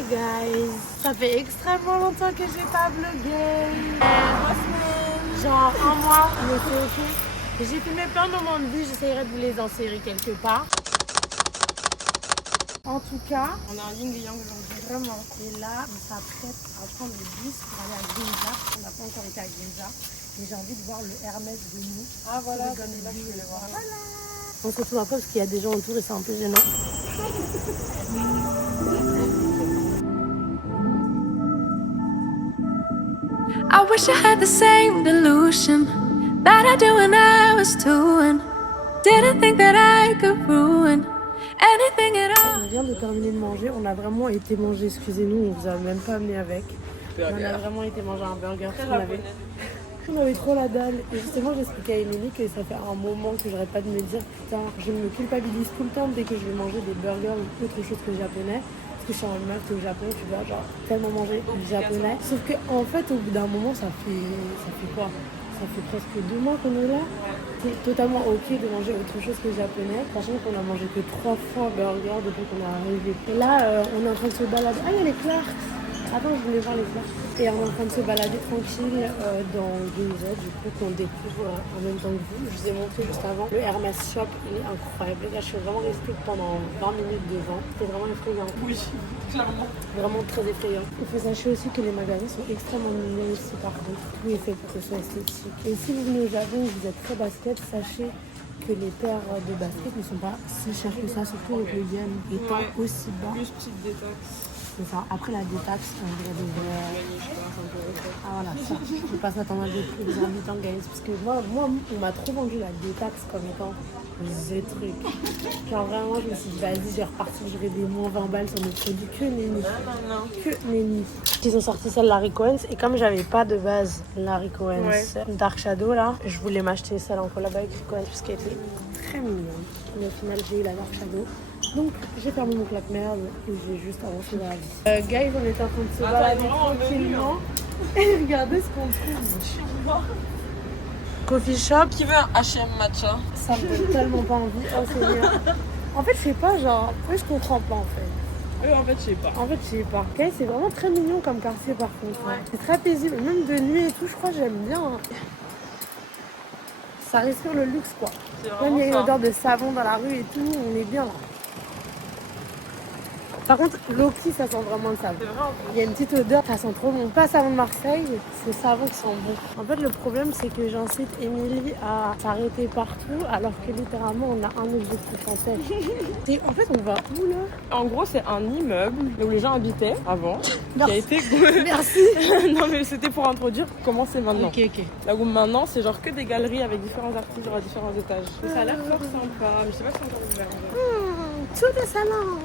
Hi guys! Ça fait extrêmement longtemps que j'ai pas vlogué. 3 semaines. Genre un mois, mais c'est ok. J'ai filmé plein de moments de vie, j'essaierai de vous les insérer quelque part. En tout cas, on est en yin et yang aujourd'hui, vraiment. Et là, on s'apprête à prendre le bus pour aller à Ginza. On n'a pas encore été à Ginza, mais j'ai envie de voir le Hermès de nous. Ah voilà, c'est là que je voulais voir. Voilà. On se retrouve après parce qu'il y a des gens autour et c'est un peu gênant. I wish I had the same delusion that I do when I was 2 and didn't think that I could ruin anything at all. On vient de terminer de manger, on a vraiment été manger, excusez-nous, on vous a même pas amené avec. On a vraiment été manger un burger. On avait trop la dalle. Et justement, j'expliquais à Émilie que ça fait un moment que j'arrête pas de me dire putain, je me culpabilise tout le temps dès que je vais manger des burgers ou autre chose que japonais. Parce que je suis en meuf, t'es au Japon, tu dois genre tellement manger japonais. Sauf que en fait, au bout d'un moment, ça fait quoi? Ça fait presque 2 mois qu'on est là. C'est totalement ok de manger autre chose que japonais. Sachant qu'on a mangé que 3 fois burger depuis qu'on est arrivé. Et là, on est en train de se balader. Ah, il y a les Clarks. Attends, je voulais voir les Clarks. Et on est en train de se balader tranquille dans Ginza, du coup, qu'on découvre en même temps que vous. Je vous ai montré juste avant. Le Hermès Shop, il est incroyable. Les gars, je suis vraiment restée pendant 20 minutes devant. C'était vraiment effrayant. Oui, clairement. Vraiment très effrayant. Il faut sachez aussi que les magasins sont extrêmement mignons ici, par contre. Tout est fait pour que ce soit esthétique. Et si vous venez au Japon et que vous êtes très basket, sachez que les paires de basket ne sont pas si chères que ça, surtout avec le yen étant aussi bas. Plus petite détaxe. C'est ça. Après la détaxe, on dirait des vrais... Ah voilà, ça. Je passe à attendre des prix exorbitants, guys. Parce que moi, on m'a trop vendu la détaxe comme étant the truc. Genre vraiment, je me suis dit, vas-y, j'ai reparti, j'aurai des moins 20 balles sur mes produits. Que nenni. Que nenni. Ils ont sorti celle Larry Cohen's. Et comme j'avais pas de base Larry Cohen's Dark Shadow, là, je voulais m'acheter celle en collab avec Cohen's parce qu'elle était très mignonne. Mais au final, j'ai eu la Dark Shadow. Donc j'ai fermé mon claque-merde et j'ai juste avancé dans la vie. Guys, on était en train de se balader tranquillement. Et regardez ce qu'on trouve. Coffee shop. Qui veut un H&M matcha? Ça me donne tellement pas envie. Oh Seigneur. En fait, je sais pas, genre, ouais, je comprends pas en fait. En fait, je sais pas. En fait, je sais pas. Guys, c'est vraiment très mignon comme quartier par contre. Ouais. C'est très paisible, même de nuit et tout, je crois que j'aime bien. Ça respire le luxe quoi. Même il y a une odeur de savon dans la rue et tout, on est bien. Par contre, Loki, ça sent vraiment le savon. C'est vrai. Il y a une petite odeur, ça sent trop bon. Pas savon de Marseille, c'est savon qui sent bon. En fait, le problème, c'est que j'incite Émilie à s'arrêter partout, alors que littéralement, on a un objectif en tête. Et en fait, on va où là? En gros, c'est un immeuble où les gens habitaient avant, qui a été... Merci. Non, mais c'était pour introduire comment c'est maintenant. Ok. Là où maintenant, c'est genre que des galeries avec différents artistes à différents étages. Et ça a l'air fort sympa, mais je sais pas si c'est encore ouvert. Tout le salon.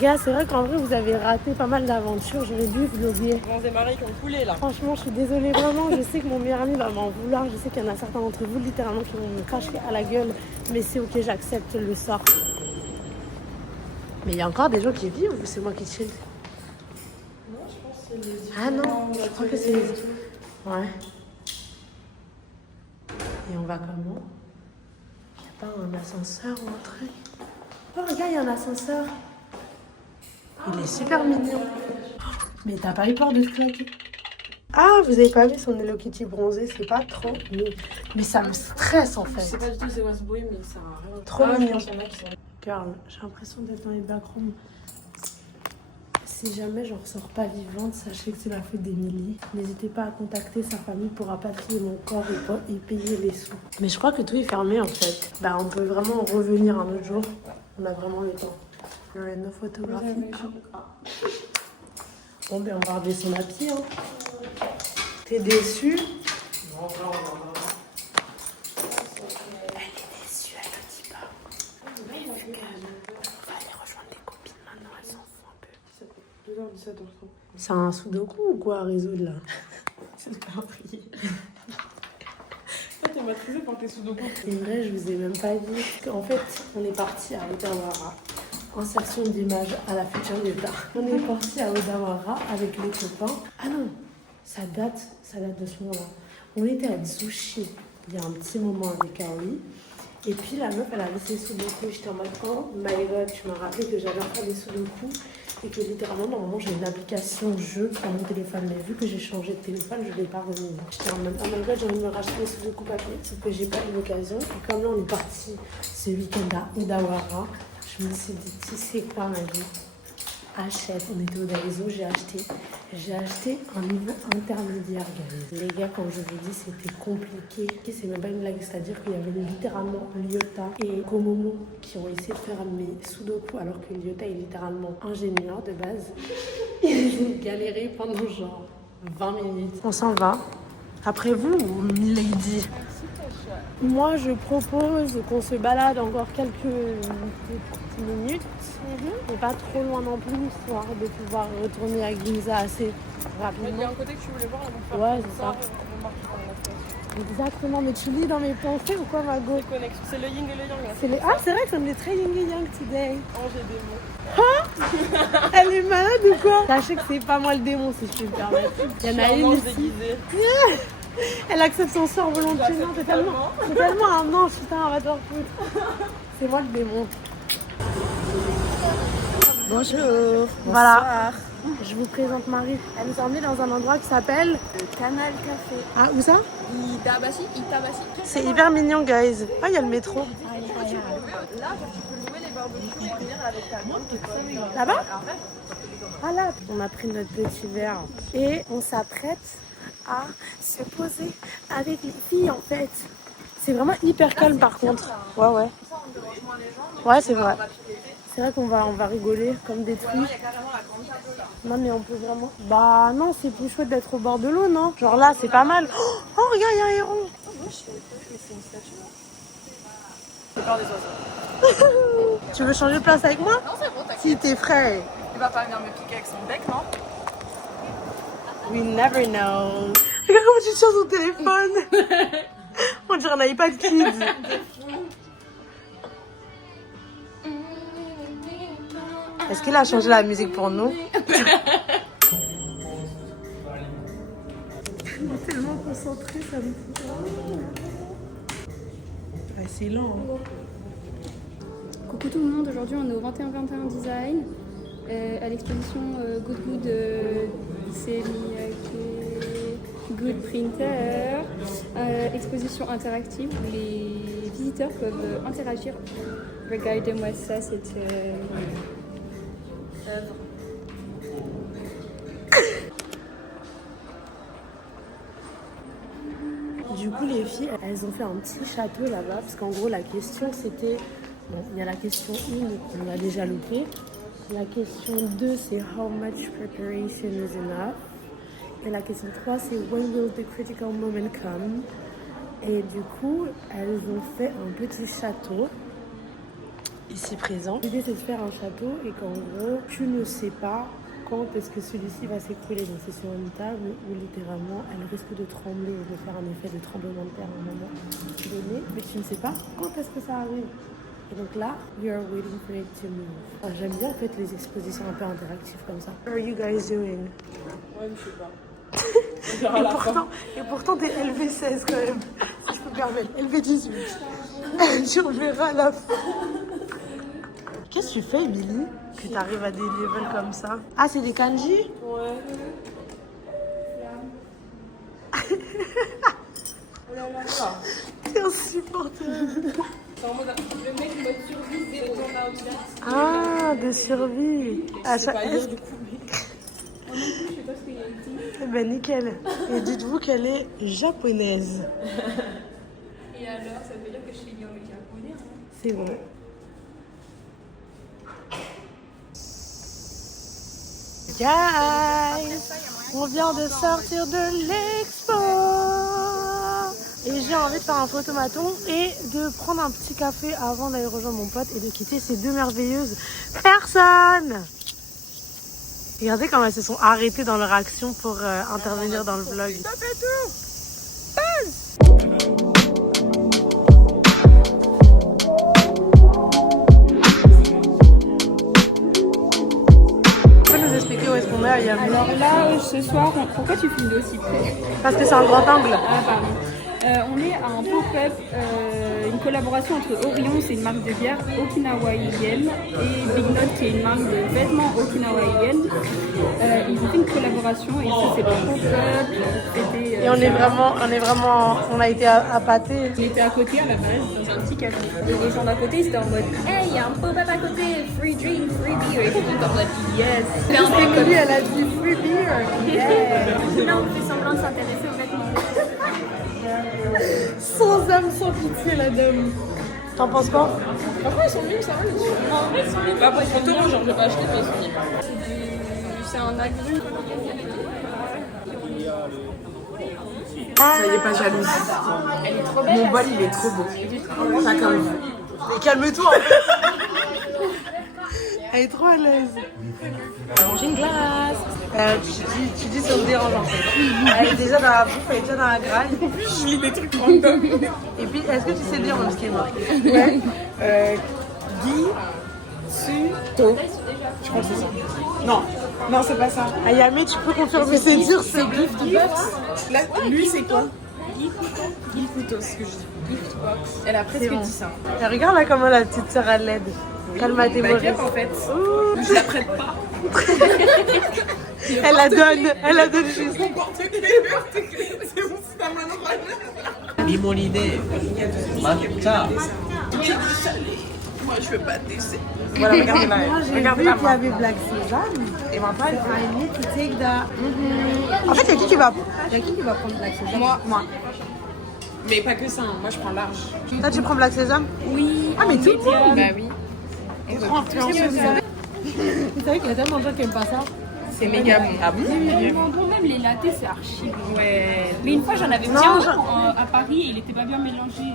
Gars, c'est vrai qu'en vrai, vous avez raté pas mal d'aventures. J'aurais dû vlogger. On s'est marré comme poulet là. Franchement, je suis désolée vraiment. Je sais que mon meilleur ami va m'en vouloir. Je sais qu'il y en a certains d'entre vous, littéralement, qui vont me cracher à la gueule. Mais c'est ok, j'accepte le sort. Mais il y a encore des gens qui vivent ou c'est moi qui chill? Non, je pense que c'est les... Ah non, je crois que c'est les... Ouais. Et on va comment? Il n'y a pas un ascenseur ou un truc? Oh, regarde, il y a un ascenseur. Il est super mignon. Mais t'as pas eu peur de te claquer? Ah, vous avez pas vu son Hello Kitty bronzé? C'est pas trop mignon. Mais ça me stresse en Je fait. sais pas du tout c'est quoi ce bruit, mais ça a rien. Trop mignon. Il y en a qui sont... Girl, j'ai l'impression d'être dans les backrooms. Si jamais j'en ressors pas vivante, sachez que c'est la faute d'Émilie. N'hésitez pas à contacter sa famille pour rapatrier mon corps et payer les sous. Mais je crois que tout est fermé en fait. Bah on peut vraiment revenir un autre jour. On a vraiment le temps. Il y a nos photographies. Bon ben on va redescendre à pied. Hein. T'es déçue? Non, non. Elle est déçue, elle le dit pas. Mais vu qu'elle va aller rejoindre les copines maintenant, elle s'en fout un peu. 2h, 17h30. C'est un sudoku ou quoi à résoudre là? C'est le calendrier. Toi, t'es maîtrisée par tes sudoku. C'est vrai, je vous ai même pas dit. En fait, on est parti à Odawara. Insertion d'image à la future d'État. On est parti à Odawara avec les copains. Ah non, ça date de ce moment-là. On était à Tsushi il y a un petit moment avec Aoi. Et puis la meuf, elle a laissé les sudoku. J'étais en mode, oh my god, tu m'as rappelé que j'avais encore des sudoku. c'est que littéralement, normalement, j'ai une application jeu sur mon téléphone. Mais vu que j'ai changé de téléphone, je ne l'ai pas remis. J'étais en mode, oh my god, j'ai envie de me racheter des Sudoku papier. Sauf que j'ai pas eu l'occasion. Et comme là, on est parti ce week-end à Odawara, je me suis dit, tu sais quoi, ma vie? Achète, on était au Daiso, j'ai acheté un niveau intermédiaire, guys. Les gars, quand je vous dis c'était compliqué, c'est même pas une blague, c'est-à-dire qu'il y avait littéralement Lyota et Komomo qui ont essayé de faire mes sudoku alors que Lyota est littéralement ingénieur de base. Ils ont galéré pendant genre 20 minutes. On s'en va. Après vous, milady? Moi, je propose qu'on se balade encore quelques minutes, mais pas trop loin non plus, histoire de pouvoir retourner à Ginza assez rapidement. Il y a un côté que tu voulais voir, on va ouais, c'est ça. Exactement, mais tu lis dans mes pensées ou quoi, Mago? C'est le yin et le yang. Ah, c'est vrai que ça me dit très yin et yang today. Oh, j'ai des mots. Hein? Elle est malade ou quoi? Sachez que c'est pas moi le démon, si je peux me permettre. Il y en a une ici. Elle accepte son sort volontairement. C'est tellement un ange, putain, on va te foutre. C'est moi le démon. Bonjour. Voilà. Je vous présente Marie. Elle nous a emmenés dans un endroit qui s'appelle le Canal Café. Ah, où ça? Itabasi. C'est hyper mignon, guys. Ah, il y a le métro. Là, tu peux louer les barbecues et venir avec ta montre. Là-bas? Ah là, on a pris notre petit verre et on s'apprête à se poser avec les filles en fait. C'est vraiment hyper calme par contre. Ouais. Ouais, c'est vrai. C'est vrai qu'on va rigoler comme des trucs. Non mais on peut vraiment... Bah non, c'est plus chouette d'être au bord de l'eau, non? Genre là, c'est pas mal. Oh, regarde, il y a un héron. J'ai peur des oiseaux. Tu veux changer de place avec moi? Non, c'est bon, t'inquiète. Si t'es frais. Il va pas venir me piquer avec son bec, non? We never know. Regarde comment tu tiens son téléphone. On dirait un iPad Kids. Est-ce qu'il a changé la musique pour nous? Tellement concentré, ça me fout. Ouais, c'est lent. Hein. Coucou tout le monde, aujourd'hui on est au 21-21 Design à l'exposition Good c'est Good Printer, exposition interactive où les visiteurs peuvent interagir. Regardez-moi ça, cette œuvre. Du coup, les filles, elles ont fait un petit château là-bas parce qu'en gros, la question c'était... Bon, il y a la question 1, on l'a déjà loupé. La question 2, c'est how much preparation is enough. Et la question 3, c'est when will the critical moment come. Et du coup, elles ont fait un petit château ici présent. L'idée, c'est de faire un château et qu'en gros, tu ne sais pas quand est-ce que celui-ci va s'écrouler. Donc c'est sur une table où littéralement, elle risque de trembler et de faire un effet de tremblement de terre à un moment donné. Mais tu ne sais pas quand est-ce que ça arrive. Et donc là, you are waiting for it to move. Enfin, j'aime bien en fait les expositions un peu interactives comme ça. What are you guys doing? Ouais, je sais pas. et pourtant t'es LV16 quand même, si je peux me permettre. LV18. Tu reverras à la fin. Qu'est-ce que tu fais, Emily, que t'arrives à des levels comme ça? Ah, c'est des kanji? Ouais. C'est insupportable. C'est en mode le mec mode survie, c'est ton outfit. Ah, de survie. Je sais pas lire du coup. Eh ben nickel. Et dites-vous qu'elle est japonaise. Et alors, ça veut dire que je suis bien le japonais, hein? C'est vrai. Guys, on vient de sortir de l'expo. Et j'ai envie de faire un photomaton et de prendre un petit café avant d'aller rejoindre mon pote et de quitter ces deux merveilleuses personnes. Regardez comment elles se sont arrêtées dans leur action pour intervenir dans le vlog. Tu peux nous expliquer où est-ce qu'on est à Yami? Alors là, ce soir, pourquoi tu filmes de aussi près? Parce que c'est un grand angle. Ah, pardon. On est à un pop-up, une collaboration entre Orion, c'est une marque de bière okinawaïenne, et Big Note, qui est une marque de vêtements okinawaïenne. Ils ont fait une collaboration et ça c'est le pop-up. Et on a été à pâté. On était à côté à la base, dans un petit café. Et les gens d'à côté, c'était en mode hey, il y a un pop-up à côté, free drink, free beer. Et tout le monde en mode yes. C'était un peu comme Elle a dit free beer. Yeah. là, on fait semblant de s'intéresser aux vêtements. Sans âme, sans pitié, la dame. T'en penses quoi? Franchement, ils sont mieux, ça va là-dessus. En vrai, ils sont mieux. Bah, pour 30 €, genre, je vais pas acheter, mais ils sont mieux. C'est un agru. Soyez pas jalouse. Elle est trop belle. Mon bol, il est trop beau. Ça comme vous. Mais calme-toi. Elle est trop à l'aise. On va manger une glace. Tu dis c'est dérangeant. Elle est déjà dans la bouffe, elle est déjà dans la graille. En plus, je lis des trucs random. Et puis, est-ce que tu sais lire même ce qui est marqué? Ouais. Guy Suto. Je crois que c'est ça. Non, non, c'est pas ça. Ayame, tu peux confirmer c'est dur, c'est Gift Box. Là, lui, c'est quoi? Gift Couteau, ce que je dis. Gift Box. Elle a presque dit ça. Et regarde là comment la petite sœur elle l'aide. Calme tes Bah, en fait. Je la prête pas. Elle la donne juste. Mon porte-clés, c'est bon, c'est pas mal. Limonide, matcha. Moi, je veux pas de dessert. Voilà, regardez là. Moi j'ai vu qu'il y avait Black Sesame. Et maintenant elle fait I need to take that. En fait, il y a qui va prendre Black Sesame? Moi. Mais pas que ça, hein. Moi je prends large. Toi tu prends Black Sesame? Oui. Ah mais tout le monde. Bah oui. Vous savez qu'il y a tellement de gens qui aiment pas ça. C'est méga bon. Ah bon? Même les lattés, c'est archi bon. Ouais. Mais une fois, j'en avais pris un à Paris et il était pas bien mélangé.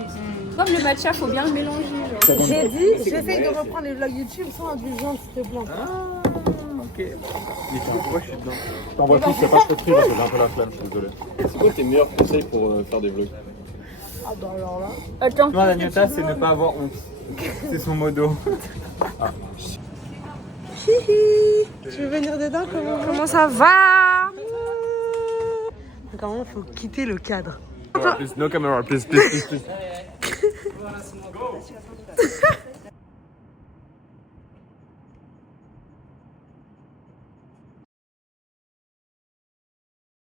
Comme le matcha, faut bien le mélanger. Genre. J'ai dit, j'essaye de reprendre les vlogs YouTube sans indulgence, s'il te plaît. Ok. Mais pourquoi je suis dedans? Je t'envoie tout, c'est pas trop pris parce que j'ai un peu la flamme, je suis désolé. C'est quoi tes meilleurs conseils pour faire des vlogs? Ah bah alors là. Attends. Moi, la Niota, c'est ne pas avoir honte. C'est son modo. Tu veux venir dedans? Comment ça va? Comment il faut quitter le cadre. Please, no camera, please.